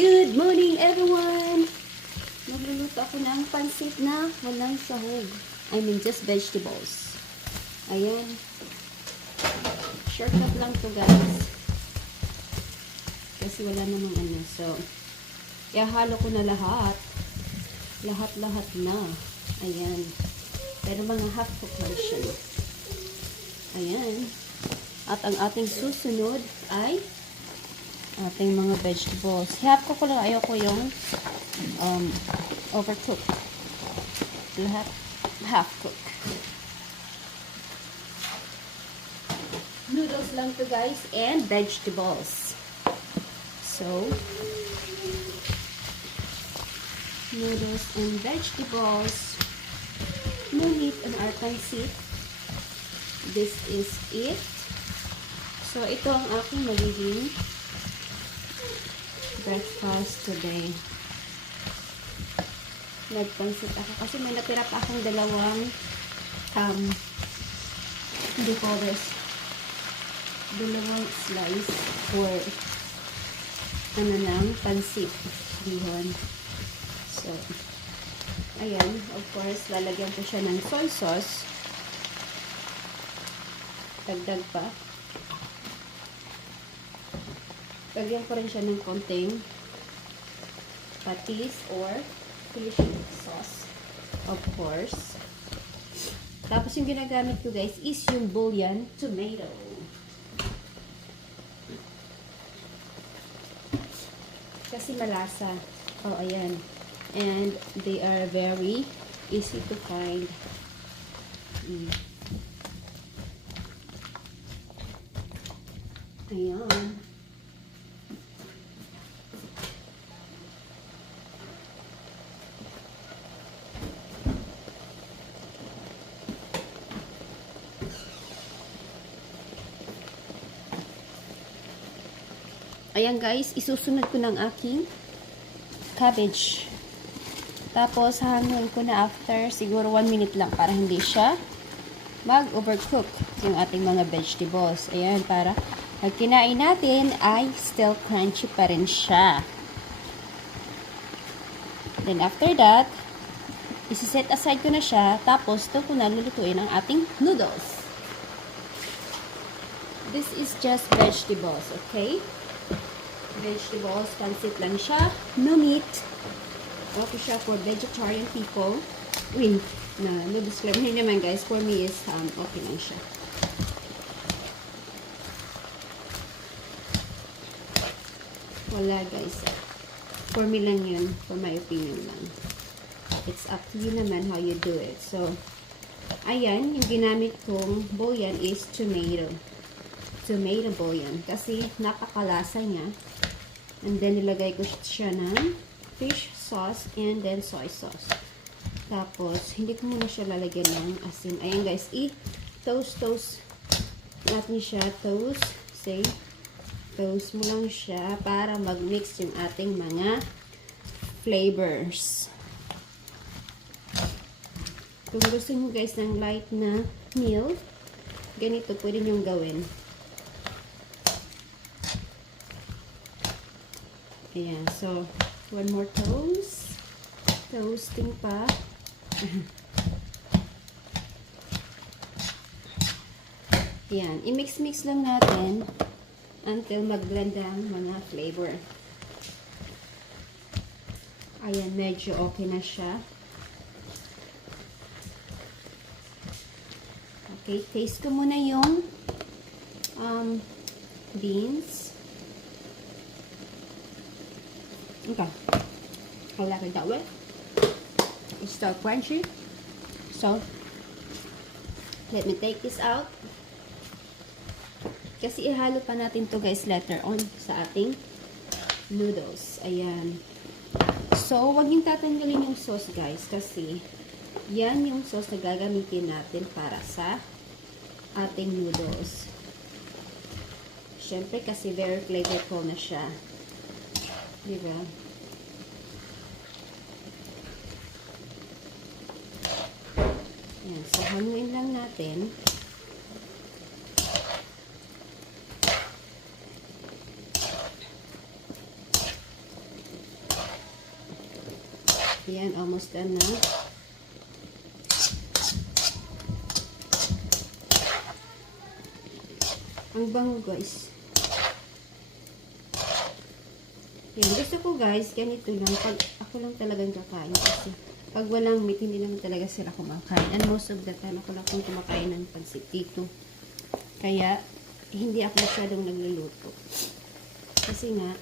Good morning, everyone! Magluluto ako ng pansit na walang sahog. I mean, just vegetables. Ayan. Shortcut lang to, guys. Kasi wala namang ano. So, ihalo ko na lahat. Lahat-lahat na. Ayan. Pero mga half cook lang siya. Ayan. At ang ating susunod ay ating mga vegetables. Half cook ko lang. Ayoko yung overcook. Lahat half cook. Noodles lang to, guys, and vegetables. So, noodles and vegetables. No meat on our pancit. This is it. So, ito ang aking magiging breakfast today. Nagpansit ako kasi may natira pa akong dalawang hindi ko dalawang slice for pansit bihon. So, ayan, of course, lalagyan ko siya ng soy sauce. Dagdag pa. Lagyan ko rin siya ng konting patis or fish sauce, of course. Tapos yung ginagamit ko, guys, is yung bouillon tomato. Kasi malasa. Oh, ayan. And they are very easy to find. Ayan. Ayan, guys, isusunod ko ng aking cabbage. Tapos, hanguin ko na after siguro 1 minute lang para hindi siya mag-overcook yung ating mga vegetables. Ayan, para pag kinain natin ay still crunchy pa rin siya. Then, after that, isi-set aside ko na siya. Tapos, ito ko na lulutuin ang ating noodles. This is just vegetables, okay? Vegetables, pansit lang siya. No meat. Okay siya for vegetarian people. No disclaimer. Hindi naman, guys. For me is okay lang siya. Wala, guys. For me lang yun. For my opinion lang. It's up to you naman how you do it. So, ayan. Yung ginamit kong bouillon is tomato. Tomato bouillon. Kasi napakalasa niya. And then, nilagay ko siya ng fish sauce and then soy sauce. Tapos, hindi ko muna siya lalagyan ng asin. Ayan, guys. Toast natin siya. Toast mo lang siya para mag-mix yung ating mga flavors. Kung gusto nyo, guys, ng light na meal, ganito pwede nyo gawin. Ayan, so, one more toast. Toasting pa. Ayan, i-mix-mix lang natin until mag-blend ang mga flavor. Ayan, medyo okay na siya. Okay, taste ko muna yung beans. Okay. I like it that way. It's still crunchy. So, let me take this out. Kasi ihalo pa natin to, guys, later on sa ating noodles. Ayan. So, wag niyong tatanggalin yung sauce, guys. Kasi, yan yung sauce na gagamitin natin para sa ating noodles. Siyempre, kasi very flavorful na siya. Diba? Ayan. So, haluin lang natin. Ayan, almost done na. Ang bango, guys. Yan, gusto ko guys, ganito lang. Pag ako lang talagang kakain kasi pag walang meat, hindi naman talaga sila kumakain. And most of the time, ako lang kung kumakain ng pansit dito. Kaya, hindi ako masyadong nagluluto. Kasi nga,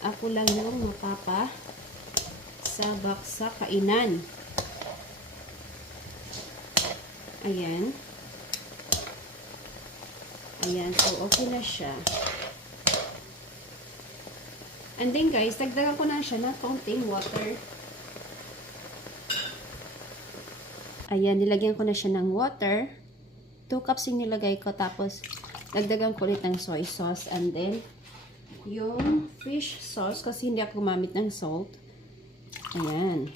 ako lang yung mapapa sabak sa kainan. Ayan. Ayan, so okay na siya. And then guys, dagdagan ko na siya ng konting water. Ayan, nilagyan ko na siya ng water. 2 cups yung nilagay ko. Tapos, dagdagan ko ulit ng soy sauce. And then, yung fish sauce. Kasi hindi ako gumamit ng salt. Ayan.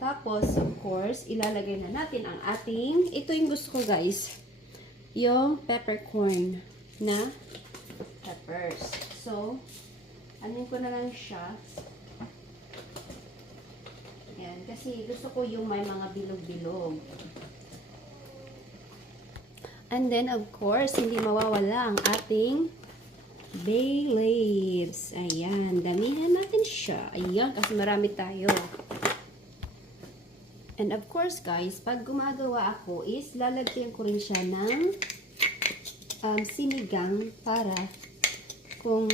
Tapos, of course, ilalagay na natin ang ating, ito yung gusto ko guys. Yung peppercorn na peppers. So, anin ko na lang siya. Ayan, kasi gusto ko yung may mga bilog-bilog. And then, of course, hindi mawawala ang ating bay leaves. Ayan, damihan natin siya. Ayan, kasi marami tayo. And of course, guys, pag gumagawa ako is lalagyan ko rin siya ng sinigang para kung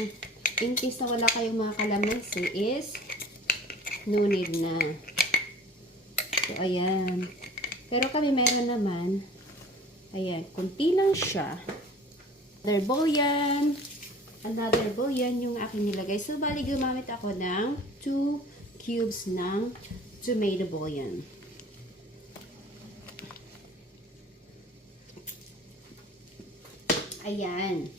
in case na wala kayong mga kalamansi is no need na. So, ayan. Pero kami meron naman. Ayan. Kunti lang siya. Another bouillon yung aking nilagay. So, bali gumamit ako ng 2 cubes ng tomato bouillon. Ayan.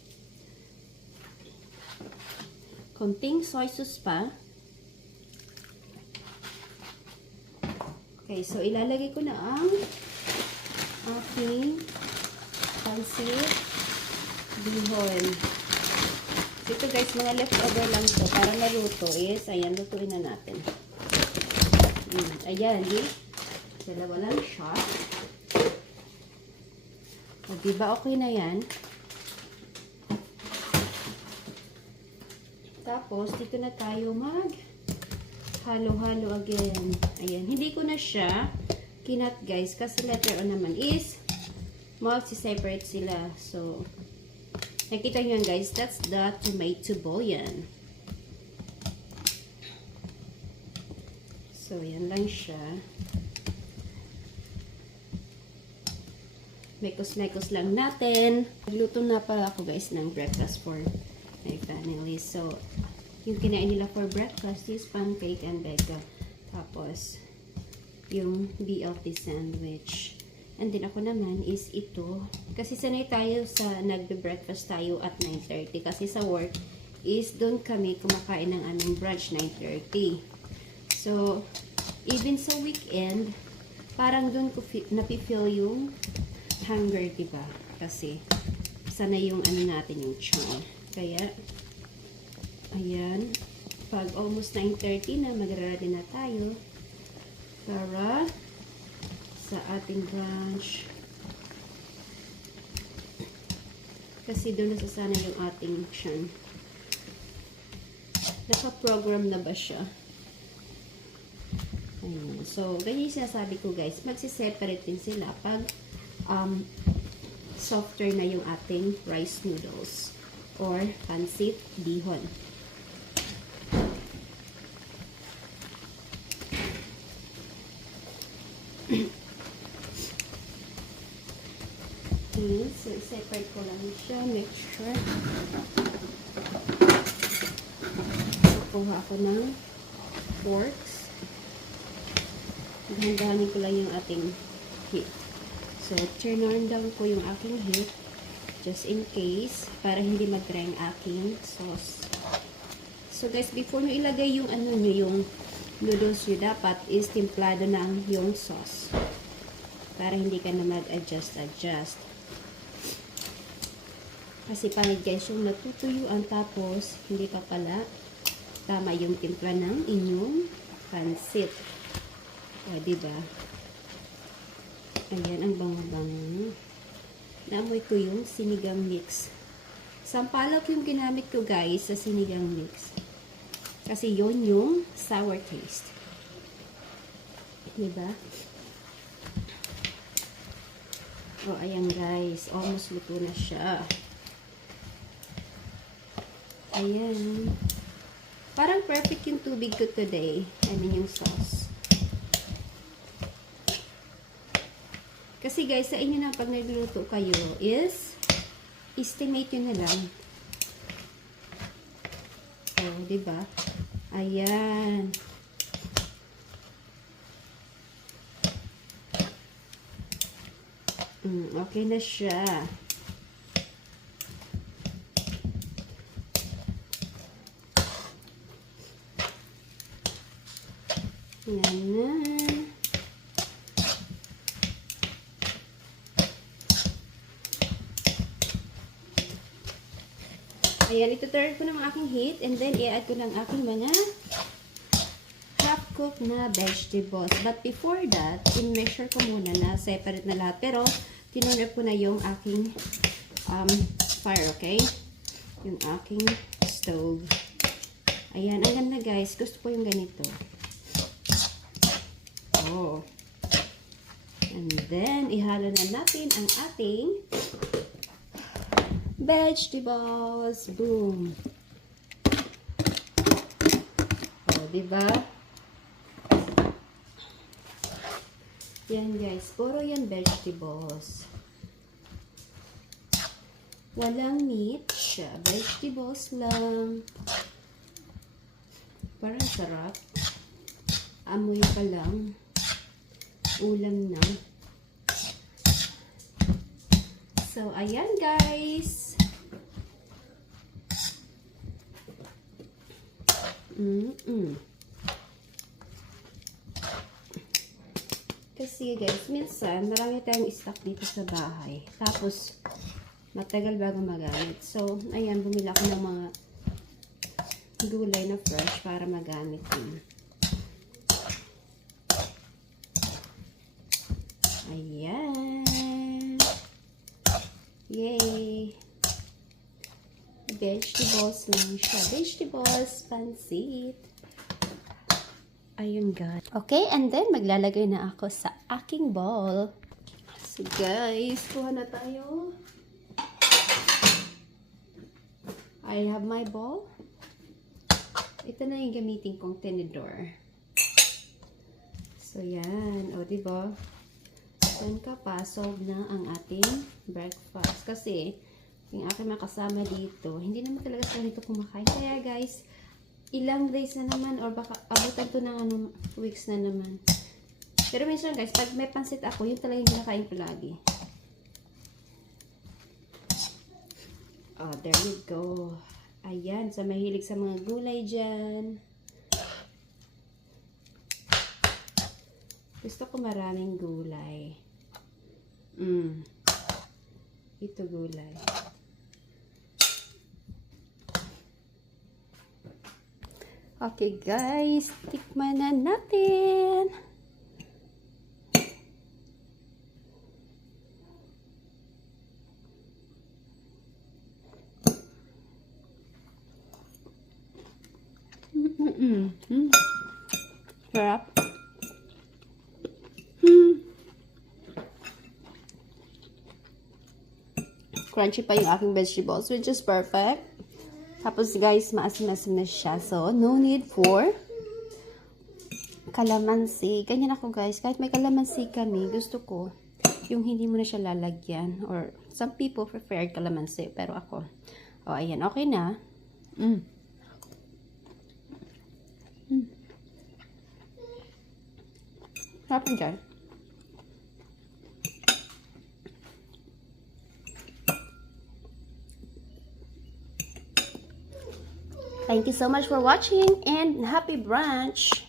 Konting soy sauce pa. Okay, so ilalagay ko na ang aking pansit bihon. Ito guys, mga leftover lang to para maluto is, ayan, lutuin na natin. Ayan, dalawa lang siya. O, diba okay na yan? Tapos, dito na tayo halo-halo again. Ayan. Hindi ko na siya kinat guys. Kasi later on naman is mag-separate sila. So, nakita nyo yan guys. That's the tomato bouillon. So, yan lang siya. Mekos-mekos lang natin. Nagluto na pala ako guys ng breakfast for my family. So, yung kinain nila for breakfast is pancake and bega. Tapos, yung BLT sandwich. And then ako naman is ito. Kasi sanay tayo sa nagbe-breakfast tayo at 9:30. Kasi sa work is doon kami kumakain ng aming brunch 9:30. So, even sa weekend, parang doon ko napifeel yung hunger, diba? Kasi, sanay yung natin yung tiyan. Kaya, ayan, pag almost 9:30 na, mag-ready na tayo para sa ating brunch. Kasi doon nasasana yung ating tiyan. Naka-program na ba siya? Ayan. So, ganyan yung sinasabi ko guys, magsiseparate din sila pag softer na yung ating rice noodles or pansit bihon. Okay, so separate ko lang siya, make sure. Kukuha ako ng forks. Dahan-dahanin ko lang yung ating heat. So, turn on down ko yung aking heat just in case para hindi mag-dry ang aking sauce. So, guys, before nyo ilagay yung yung noodles nyo, dapat is timplado na yung sauce para hindi ka na mag-adjust. Kasi pangit guys, yung natutuyuan tapos hindi pa pala tama yung timpla ng inyong pansit. O, diba? Ayan, ang bango-bango. Naamoy ko yung sinigang mix. Sampalok yung ginamit ko, guys, sa sinigang mix. Kasi yun yung sour taste. Diba? O, ayan, guys. Almost luto na siya. Ayan. Parang perfect yung tubig ko today. I mean, yung sauce. Kasi guys, sa inyo na pag nagluluto kayo is estimate yun na lang. Oh, diba? Ayan. Okay na siya. Yan na. Ayan, ito-turn ko ng aking heat and then i-add ko ng aking mga half-cooked na vegetables. But before that, in-measure ko muna na separate na lahat. Pero, tinurn up ko na yung aking fire, okay? Yung aking stove. Ayan, ang ganda guys. Gusto ko yung ganito. Oh. And then, ihalo na natin ang ating vegetables. Boom. Oh, diba? Yan guys, puro yan vegetables. Walang meat siya. Vegetables lang. Parang sarap. Amoy pa lang. Ulam na. So, ayan guys. Kasi guys, minsan marami tayong stock dito sa bahay. Tapos, matagal bago magamit. So, ayan, bumili ako ng mga gulay na fresh para magamit din. Ayan. Yay! Vegetables lang siya. Vegetables, pansit. Ayun, God. Okay, and then maglalagay na ako sa aking bowl. So, guys, kuha na tayo. I have my bowl. Ito na yung gamitin kong tinidor. So, yan. O, diba? Yan kapasok na ang ating breakfast. Kasi, yung aking mga kasama dito, hindi naman talaga sila dito kumakain. Kaya guys, ilang days na naman or baka abutan to ng weeks na naman. Pero minsan guys, pag may pansit ako, yun talaga yung kinakain ko lagi. Oh, there you go. Ayan, sa mahilig sa mga gulay dyan. Gusto ko maraming gulay. Ito gulay. Okay guys, tikman na natin. Sarap. Crunchy pa yung aking vegetables, which is perfect. Tapos guys, maasim-asim na siya. So, no need for kalamansi. Ganyan ako guys. Kahit may kalamansi kami, gusto ko yung hindi mo na siya lalagyan. Or some people prefer kalamansi. Pero ako, oh ayan, okay na. Sarap dyan. Thank you so much for watching and happy brunch!